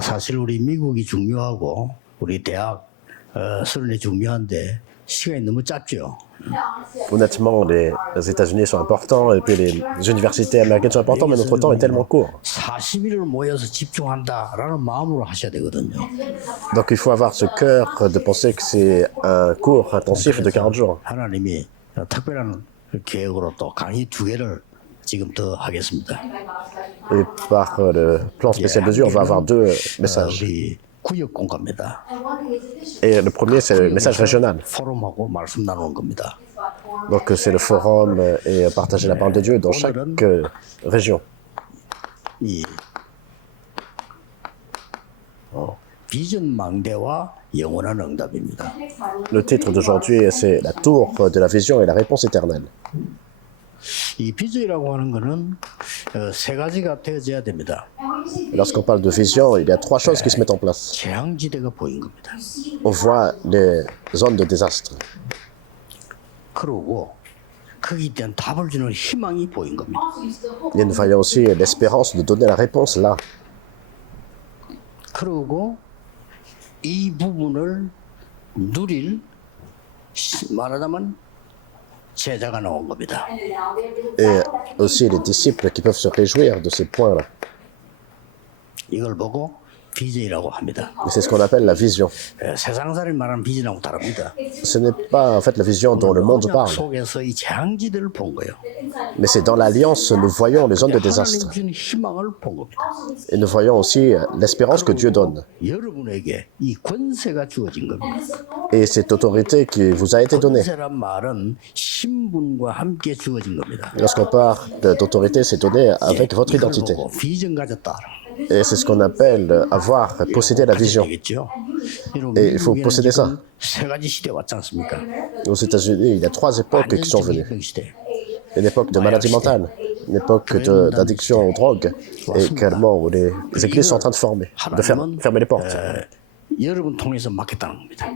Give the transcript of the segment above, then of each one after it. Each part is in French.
사실 우리 미국이 중요하고 우리 대학 수련이 중요한데 시간이 너무 짧죠. Honnêtement, les États-Unis sont importants et puis les universités américaines sont importantes, mais notre temps est tellement court. 40일을 모여서 집중한다라는 마음으로 하셔야 되거든요. Donc il faut avoir ce cœur de penser que c'est un cours intensif de 40 jours. 하나님이 특별한 계획으로 또 강의 2개를 지금 더 하겠습니다. Et par le plan spécial de Dieu, on va avoir 2 messages. 우리 구역 공과입니다. Et le premier, c'est le message régional. 포럼하고 말씀 나누는 겁니다. Donc c'est le forum et partager la parole de Dieu dans chaque région. 이 비전 망대와 영원한 응답입니다. Le titre d'aujourd'hui, c'est la tour de la vision et la réponse éternelle. 이 비전이라고 하는 거는 3가지가 되어져야 됩니다. Lorsqu'on parle de vision, il y a 3 choses qui se mettent en place. 재앙지대가 보인 겁니다. On voit les zones de désastre. 그러고 거기에 대한 답을 주는 희망이 보인 겁니다. Et nous voyons aussi l'espérance de donner la réponse là. 그러고 이 부분을 누릴 말하자면 제자가 나온 겁니다. Et aussi les disciples qui peuvent se réjouir de ces points-là. 이걸 보고 비전이라고 합니다. Et c'est ce qu'on appelle la vision. 세상 사람이 말하는 비전하고 다릅니다. Ce n'est pas en fait la vision dont le monde parle, 속에서 이 재앙지대를 본 거예요. mais c'est dans l'Alliance nous voyons les zones de désastre. 하나님 주는 희망을 본 겁니다. Et nous voyons aussi l'espérance que Dieu donne. 여러분에게 이 권세가 주어진 겁니다. Et cette autorité qui vous a été donnée. 권세란 말은 신분과 함께 주어진 겁니다. Lorsqu'on parle d'autorité, c'est donné avec votre 이걸 identité. 보고 비전 가졌다. Et c'est ce qu'on appelle avoir, posséder la vision. 되겠죠. Et il faut posséder ça. 3가지 시대 왔지 않습니까? Aux États-Unis, il y a 3 époques qui sont venues. 시대. Une époque de maladie mentale, une époque d'addiction aux drogues, et également où les églises sont en train de fermer les portes. 여러분 통해서 막겠다는 겁니다.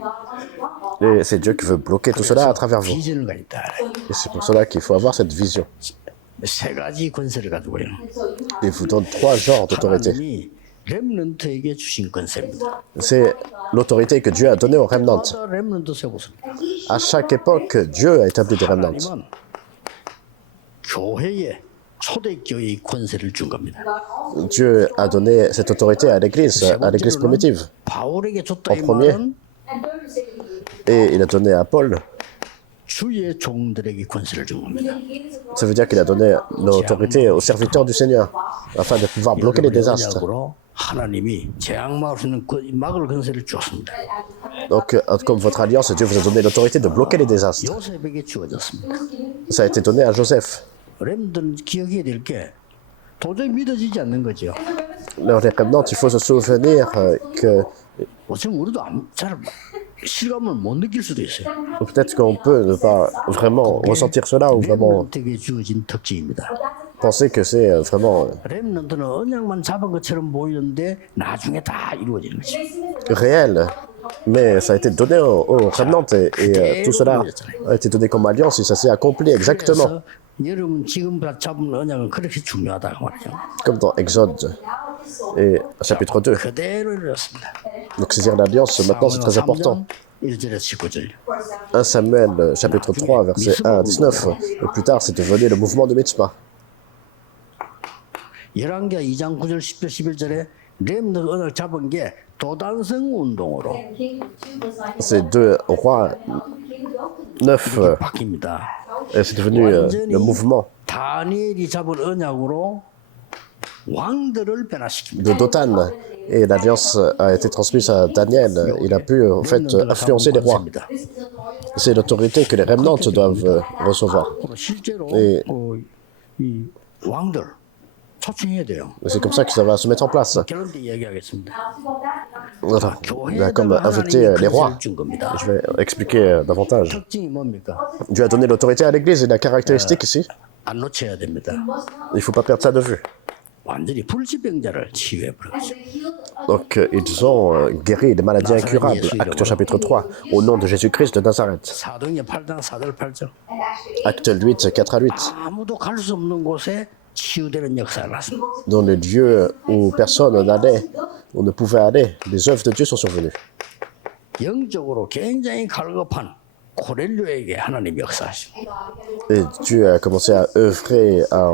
Et c'est Dieu qui veut bloquer tout cela à travers vous. 비전을 가졌다. Et c'est pour cela qu'il faut avoir cette vision. 3가지 권세를 가지고요. Il vous donne 3 genres d'autorité. 하나님이 렘넌트에게 주신 권세입니다. C'est l'autorité que Dieu a donnée aux remnants. 렘넌트 세웠습니다. À chaque époque, Dieu a établi des remnants. 하나님은 교회에 초대교회의 권세를 준 겁니다. Dieu a donné cette autorité à l'église primitive. 바울에게 줬다 이 En premier. 말은 Et il a donné à Paul. 주의 종들에게 권세를 준 겁니다. Ça veut dire qu'il a donné l'autorité aux serviteurs du Seigneur, afin de pouvoir bloquer les désastres. 언약으로 하나님이 재앙 막을 수 있는 막을 권세를 주었습니다. Donc, comme votre alliance, Dieu vous a donné l'autorité de bloquer les désastres. 요셉에게 주어졌습니다. Ça a été donné à Joseph. 렘들은 기억해야 될 게 도저히 믿어지지 않는 거죠. Les remnants, il faut se souvenir que 지금 우리도 잘 실감을 못 느낄 수도 있어요. peut-être qu'on peut ne pas vraiment ressentir cela ou vraiment 렘넌트에게 주어진 특징입니다. penser que c'est vraiment 렘넌트는 언약만 잡은 것처럼 보이는데 나중에 다 이루어지는 거죠. réel. Mais ça a été donné aux remnants et tout cela a été donné comme alliance et ça s'est accompli exactement. 그래서 여러분 지금 잡은 언약은 그렇게 중요하다고 말이죠. Comme dans Exode et chapitre 2. 그대로 이루었습니다. Donc saisir l'alliance, maintenant c'est très important. 1절에서 19절. 1 Samuel chapitre 3 verset 1 à 19. Et plus tard c'est devenu le mouvement de Mitzpah. 열왕기하 2장 9절 10절 11절에 렘넌트 언약 잡은 게 도단성 운동으로 C'est 2 Rois 9 바뀝니다. et c'est devenu le mouvement 다니엘이 잡은 언약으로 왕들을 변화시킵니다. de Dothan. Et l'alliance a été transmise à Daniel. Il a pu en fait influencer les rois. C'est l'autorité que les remnants doivent recevoir. 실제로 네. 이 왕들 초청해야 돼요. C'est comme ça que ça va se mettre en place. 결혼 때 얘기하겠습니다. Voilà. Il a comme invité les rois. 준 겁니다. Je vais expliquer davantage. 특징이 뭡니까? Dieu a donné l'autorité à l'Église et la caractéristique ici, 안 놓쳐야 됩니다. il ne faut pas perdre ça de vue. 완전히 불치병자를 치유해 버렸어요. Donc ils ont guéri des maladies incurables, Acte chapitre 3, au nom de Jésus-Christ de Nazareth. 사도행전 8장 4절 8절. Acte 8, 4 à 8. 아무도 갈 수 없는 곳에 치유되는 역사가 났습니다. Dans le lieu où personne n'allait, on ne pouvait aller, les œuvres de Dieu sont survenues. 영적으로 굉장히 갈급한 코넬료에게 하나님이 역사하시고 Et Dieu a commencé à œuvrer à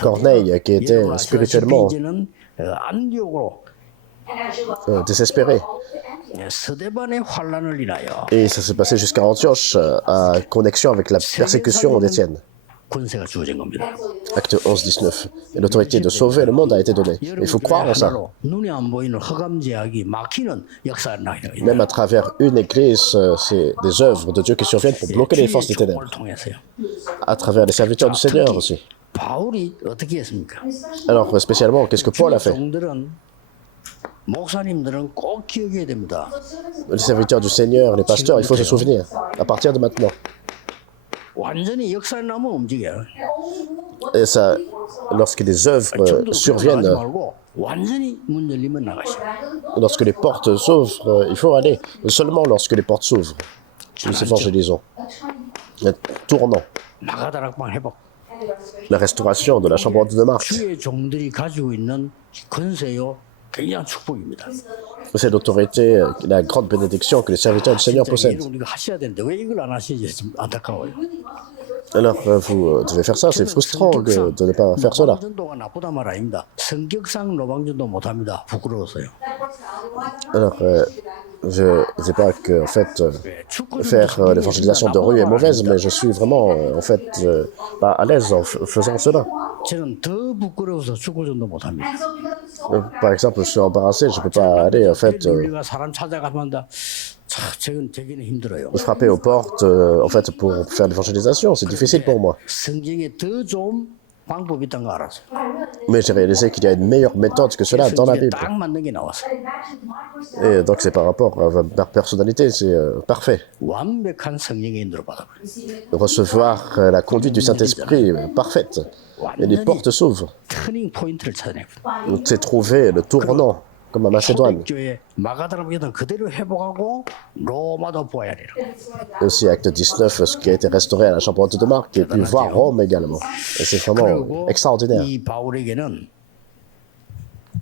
Corneille, qui était spirituellement 이제는 안디옥으로 désespéré. 스데반의 환란을 인하여 Et ça s'est passé jusqu'à Antioche, à connexion avec la persécution d'Étienne. 권세가 주어진 겁니다. Acte 11-19. Et l'autorité de sauver le monde a été donnée. Il faut croire en ça. 하나로 눈에 안 보이는 흑암 제약이 막히는 역사를 나게 됩니다. Même à travers une église, c'est des œuvres de Dieu qui surviennent pour bloquer les forces des ténèbres. 종을 통해서요. À travers les serviteurs du Seigneur aussi. 바울이 어떻게 했습니까? Alors, spécialement, qu'est-ce que Paul a fait? 종들은 목사님들은 꼭 기억해야 됩니다. Les serviteurs du Seigneur, les pasteurs, il faut se souvenir. À partir de maintenant. 완전히 역사를 나면 움직여요. Et ça, lorsque les œuvres 하지 surviennent, 말고 완전히 문 열리면 나가시오. lorsque les portes s'ouvrent, il faut aller. Seulement lorsque les portes s'ouvrent. Nous évangélisons. Le tournant. 마가다락방 회복. La restauration de la chambre de Marc. 주의 종들이 가지고 있는 권세요. 굉장한 축복입니다. C'est l'autorité, la grande bénédiction que les serviteurs du Seigneur possèdent. 이걸 우리가 하셔야 되는데 왜 이걸 안 하시지? 좀 안타까워요. Alors, vous devez faire ça, c'est frustrant de ne pas faire cela. 로방전도가 나쁘단 말 아닙니다. 성격상 로방전도 못합니다. 부끄러워서요. Alors, je ne dis pas que, en fait, faire l'évangélisation de rue est mauvaise, mais je suis vraiment, en fait, pas à l'aise en faisant cela. 저는 더 부끄러워서 축구전도 못합니다. Par exemple, je suis embarrassé, je ne peux pas aller, en fait, 우리가 사람 찾아가면 제기는 힘들어요. frapper aux portes, en fait, pour faire l'évangélisation. C'est difficile pour moi. 성경에 더 좋은 방법이 있다는 거 알았어요. Mais j'ai réalisé qu'il y a une meilleure méthode que cela dans la 이게 Bible. 딱 맞는 게 나왔어요. Et donc, c'est par rapport à ma personnalité, c'est parfait. 완벽한 성령의 인도를 받아. Recevoir la conduite du Saint-Esprit parfaite. Et les portes s'ouvrent. 터닝 포인트를 찾아내고. Donc, c'est trouver le tournant, comme à Macédoine. 초대교회 마가다락에는 그대로 회복하고 로마도 보아야 돼요. Et aussi, acte 19, ce qui a été restauré à la chambre haute de Marc, et puis voir Rome également. Et c'est vraiment 그리고 extraordinaire. 이 바울에게는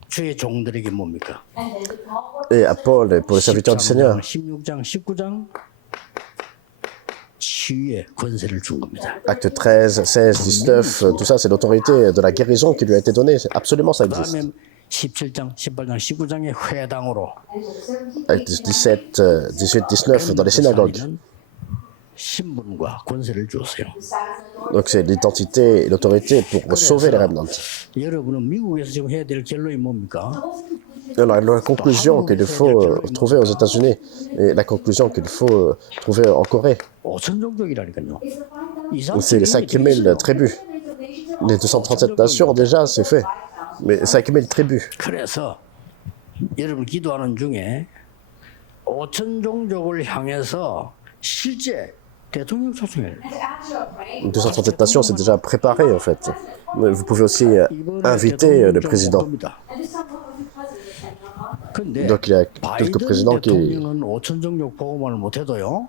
주의 종들에게 뭡니까? Et à Paul, et pour les serviteurs du Seigneur, 16장, 19장 치유의 권세를 준 겁니다. acte 13, 16, 19, tout ça, c'est l'autorité de la guérison qui lui a été donnée. Absolument, ça existe. 그다음에 17장, 18장, 19장의 회당으로 Acte 17, 18, 19, dans les synagogues. 신분과 권세를 주었어요. Donc, c'est l'identité et l'autorité pour sauver les remnants. 여러분은 미국에서 지금 해야 될 결론이 뭡니까? Alors, la conclusion qu'il faut trouver aux États-Unis et la conclusion qu'il faut trouver en Corée, 5천 종족이라니까요. c'est les 5000 tribus. Les 237 nations, déjà, c'est fait. Mais 5000 tribus. 그래서 여러분 기도하는 중에 5천 종족을 향해서 실제 대통령 초청해요. 237 nations, c'est déjà préparé, en fait. Mais vous pouvez aussi inviter le président. 근데 Donc, il y a quelques 바이든 présidents qui... 대통령은 5천 종족 보고만을 못해도요.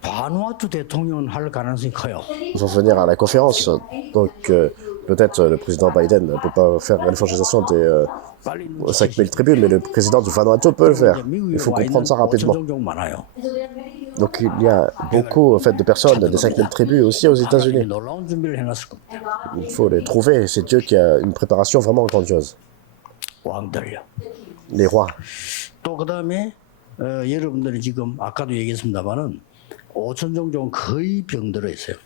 바누아투 대통령은 할 가능성이 커요. vont venir à la conférence. Donc, peut-être le président Biden ne peut pas faire l'évangélisation des 빨리 5000 tribus, mais le président du Vanuatu peut le faire. 미국에 Il faut 와 comprendre 있는 ça 5천 rapidement. 종족 많아요. Donc, il y a beaucoup en fait, de personnes des 5000 tribus aussi aux 하나님이 États-Unis. 놀라운 준비를 해놨을 겁니다. Il faut les trouver. C'est Dieu qui a une préparation vraiment grandiose. 왕들요. Les rois. 또 그다음에 여러분들이 지금 아까도 얘기했습니다만은 5천 종족은 거의 병들어 있어요.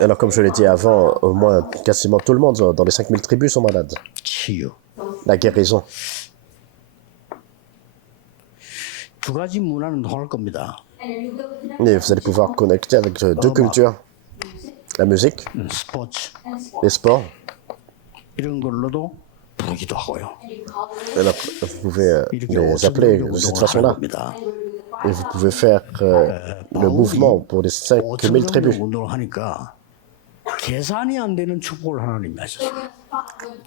Alors, comme je l'ai dit avant, au moins quasiment tout le monde dans les 5000 tribus sont malades. 치유. La guérison. 두 가지 문화는 통할 겁니다. Et vous allez pouvoir connecter avec deux cultures. La musique, 스포츠 les sports. 이런 걸로도 부르기도 하고요. Alors, vous pouvez 이렇게 les 5천 appeler de 종족 cette 운동을 하는 façon-là. 겁니다. Et vous pouvez faire le mouvement pour les 5000 tribus. 5천 운동을 하니까 계산이 안 되는 축복을 하나님이 하셨어요.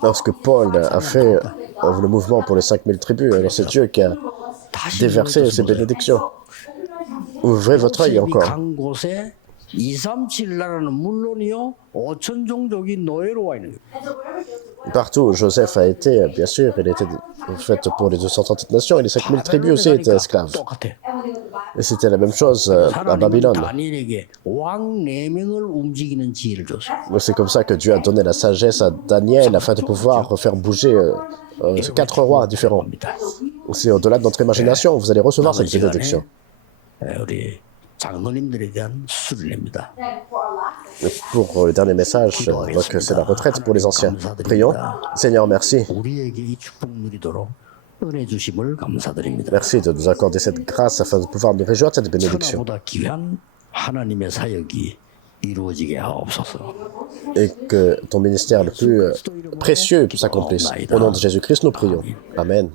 Lorsque Paul a fait le mouvement pour les 5000 tribus, alors c'est Dieu qui a déversé ces bénédictions. Ouvrez votre œil encore. 간 곳에 237 나라는 물론이요 5천 종족이 노예로 와 있는 거예요. Partout où Joseph a été, bien sûr, il était en fait pour les 230 nations et les 5000 tribus aussi étaient esclaves. 똑같아. Et c'était la même chose à Babylone. 다니엘에게 왕 4명을 움직이는 지혜를 줬어. C'est comme ça que Dieu a donné la sagesse à Daniel afin de pouvoir faire bouger 4 rois différents. C'est au-delà de notre imagination, vous allez recevoir cette bénédiction. 우리 장로님들에 대한 수련입니다. Pour le dernier message, donc c'est la retraite pour les anciens. Prions. Seigneur, merci. 우리에게 이 축복 누리도록 은혜 주심을 감사드립니다. Merci de nous accorder cette grâce afin de pouvoir nous réjouir de cette bénédiction. 천하보다 귀한 하나님의 사역이 이루어지게 하옵소서. Et que ton ministère le plus précieux s'accomplisse. Au nom de Jésus-Christ, nous prions. Amen.